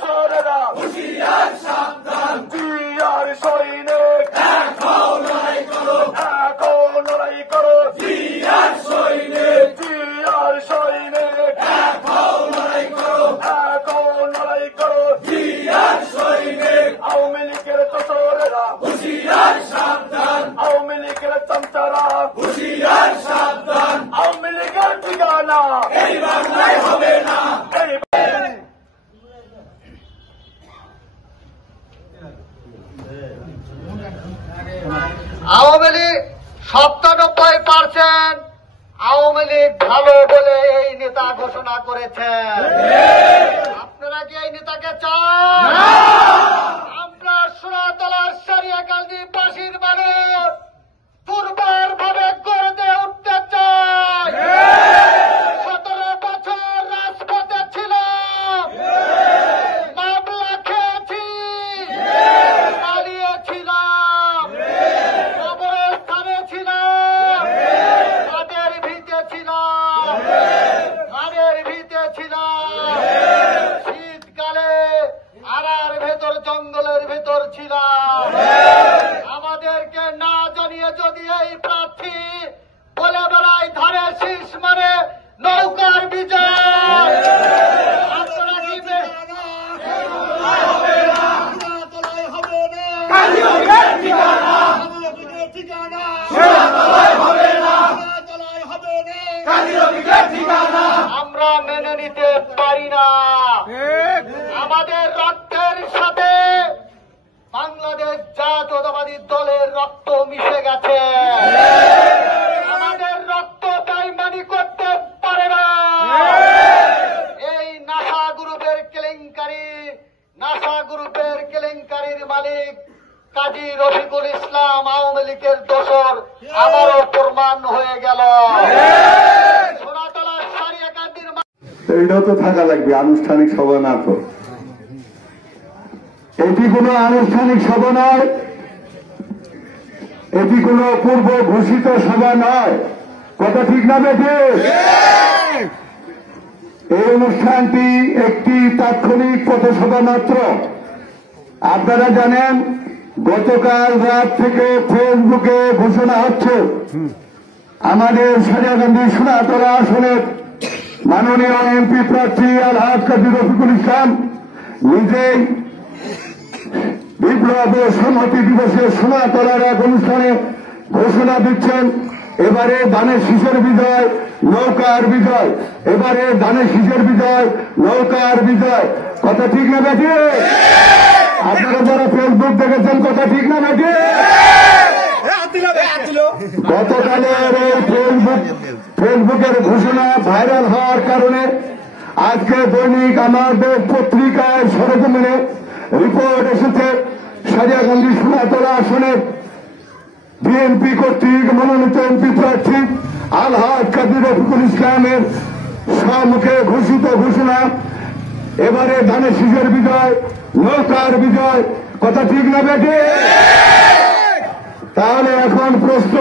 দোসরেরা হুঁশিয়ার সাবধান, জিয়ার সৈনিক এখন লড়াই করো, এখন লড়াই করো, জিয়ার সৈনিক, জিয়ার সৈনিক এখন লড়াই করো, এখন লড়াই করো, জিয়ার সৈনিক। আওয়ামী লীগের দোসরেরা হুঁশিয়ার সাবধান, আওয়ামী লীগের চামচারা হুঁশিয়ার সাবধান, আওয়ামী লীগের ঠিকানা এই বাংলায় হবে না। আওয়ামী লীগ 97% আওয়ামী লীগ ভালো বলে এই নেতা ঘোষণা করেছেন। আপনারা কি এই নেতাকে চান? আমরা সোনাতলার সারিয়াকান্দি বাসীর মানুষ দুর্বার ভাবে গড়ে উঠতে চাই। 17 বছর রাজপথে ছিলাম, মামলা খেয়েছি, পালিয়েছিলাম, কবরস্থানে ছিলাম, মাঠের ভিতে ছিলাম, ঘরের ভিতে ছিলাম, শীতকালে আড়ার ভেতর জঙ্গলের ভেতর ছিলাম। আমাদেরকে না জানিয়ে যদি এই প্রার্থী বলে বেড়ায় ধারে শীষ মারে নৌকার বিজয়, আপনারা কি আমরা মেনে নিতে পারি না। আমাদের রক্তের সাথে বাংলাদেশ জাতীয়তাবাদী দলের রক্ত মিশে গেছে। আমাদের রক্ত বেইমানি করতে পারে না। এই নাসা গ্রুপের কেলেঙ্কারির মালিক কাজী রফিকুল ইসলাম আওয়ামী লীগের দোসর আবারও প্রমাণ হয়ে গেল। সোনাতলার সারিয়াকান্দির এইটাও তো থাকা লাগবে, আনুষ্ঠানিক সভা না তো। এটি কোনো আনুষ্ঠানিক সভা নয়, এটি কোনো পূর্ব ঘোষিত সভা নয়। কথা ঠিক না বেঠে? এই অনুষ্ঠানটি একটি তাৎক্ষণিক পথসভা মাত্র। আপনারা জানেন গতকাল রাত থেকে ফেসবুকে ঘোষণা হচ্ছে আমাদের সারিয়াকান্দি সোনাতলা আসনের মাননীয় এমপি প্রার্থী আলহাজ কাজী রফিকুল ইসলাম নিজেই বিপ্লব ও সংহতি দিবসে সোনাতলার এক অনুষ্ঠানে ঘোষণা দিচ্ছেন এবারে ধানের শীষের বিজয়, নৌকার বিজয়। এবারে ধানের শীষের বিজয়, নৌকার বিজয়। কথা ঠিক না বেঠি? আপনারা যারা ফেসবুক দেখেছেন, কথা ঠিক না বেঠি? গতকালের এই ফেসবুকের ঘোষণা ভাইরাল হওয়ার কারণে আজকে দৈনিক আমাদের পত্রিকায় সরেজমিনে রিপোর্ট এসেছে সারিয়াকান্দি সোনাতলা আসনের বিএনপি কর্তৃক মনোনীত এমপি প্রার্থী আলহাজ কাজী রফিকুল ইসলামের সম্মুখে ঘোষিত ঘোষণা এবারে ধানের শীষের বিজয়, নৌকার বিজয়। কথা ঠিক না বেঠে? তাহলে এখন প্রশ্ন,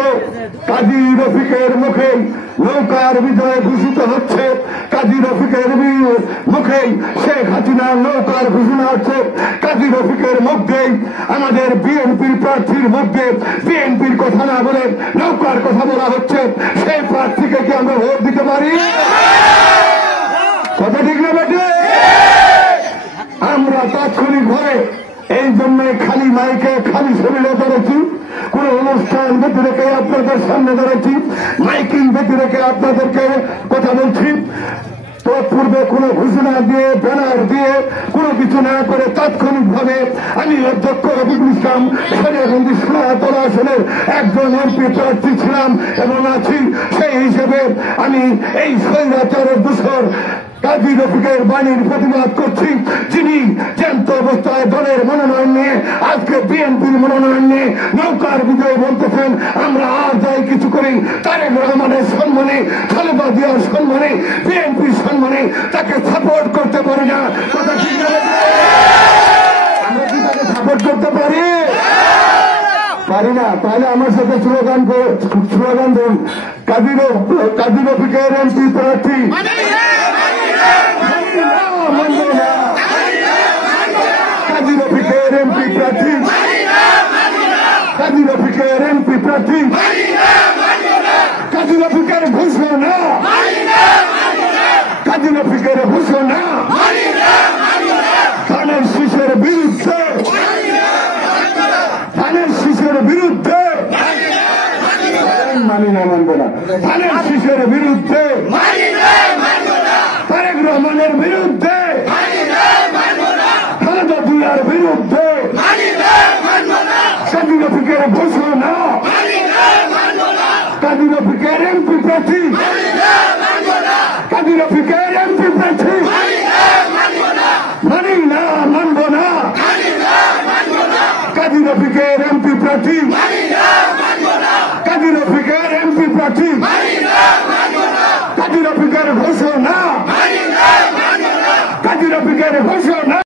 কাজী রফিকের মুখে নৌকার বিজয় ঘোষিত হচ্ছে, কাজী রফিকের মুখেই শেখ হাসিনার নৌকার ঘোষণা হচ্ছে, কাজী রফিকের মুখেই আমাদের বিএনপির প্রার্থীর মুখে বিএনপির কথা না বলে নৌকার কথা বলা হচ্ছে। সেই প্রার্থীকে কি আমরা ভোট দিতে পারি? কথা ঠিক না বেটে? আমরা তাৎক্ষণিকভাবে এই জন্য খালি মাইকে খালি শরীরে ধরেছি, কোন অনুষ্ঠান বেঁধে রেখে আপনাদের সামনে ধরেছি, মাইকিং বেঁধে রেখে আপনাদেরকে কথা বলছি। তো পূর্বে কোন ঘোষণা দিয়ে ব্যানার দিয়ে কোনো কিছু না করে তাৎক্ষণিকভাবে আমি অধ্যক্ষ রফিকুল ইসলাম সারিয়াকান্দি সোনাতলা আসনের একজন এমপি প্রার্থী ছিলাম এবং আছি। সেই হিসেবে আমি এই স্বৈরাচারের দোসর কাজী রফিকের বাণীর প্রতিবাদ করছি, যিনি জ্যান্ত অবস্থায় দলের মনোনয়ন নিয়ে আজকে বিএনপির মনোনয়ন নিয়ে নৌকার বিজয় বলতেছেন। আমরা আর যাই কিছু করি তারেক রহমানের সম্মানে, খালেদা জিয়ার সম্মানে, বিএনপির সম্মানে তাকে সাপোর্ট করতে পারি না। কথা ঠিক না? আমরা কি তাকে সাপোর্ট করতে পারি? পারি না। তাহলে আমার সাথে স্লোগান দেন, কাজী রফিকের এমপি প্রার্থী রফিকের এমপি প্রার্থী কাজী রফিকের ঘোষণা কাজী রফিকের ঘোষণা ধানের শীষের বিরুদ্ধে ধানের শীষের বিরুদ্ধে মানি না মানবো না ধানের শীষের বিরুদ্ধে তারেক রহমানের বিরুদ্ধে খালেদা জিয়ার বিরুদ্ধে কাজী রফিকের ঘোষণা কাজী রফিকের এমপি প্রার্থী কাজী রফিকের এমপি প্রার্থী মানি না মানবো না কাজী রফিকের এমপি প্রার্থী কাজী রফিকের এমপি প্রার্থী কাজী রফিকের ঘোষণা কাজী রফিকের ঘোষণা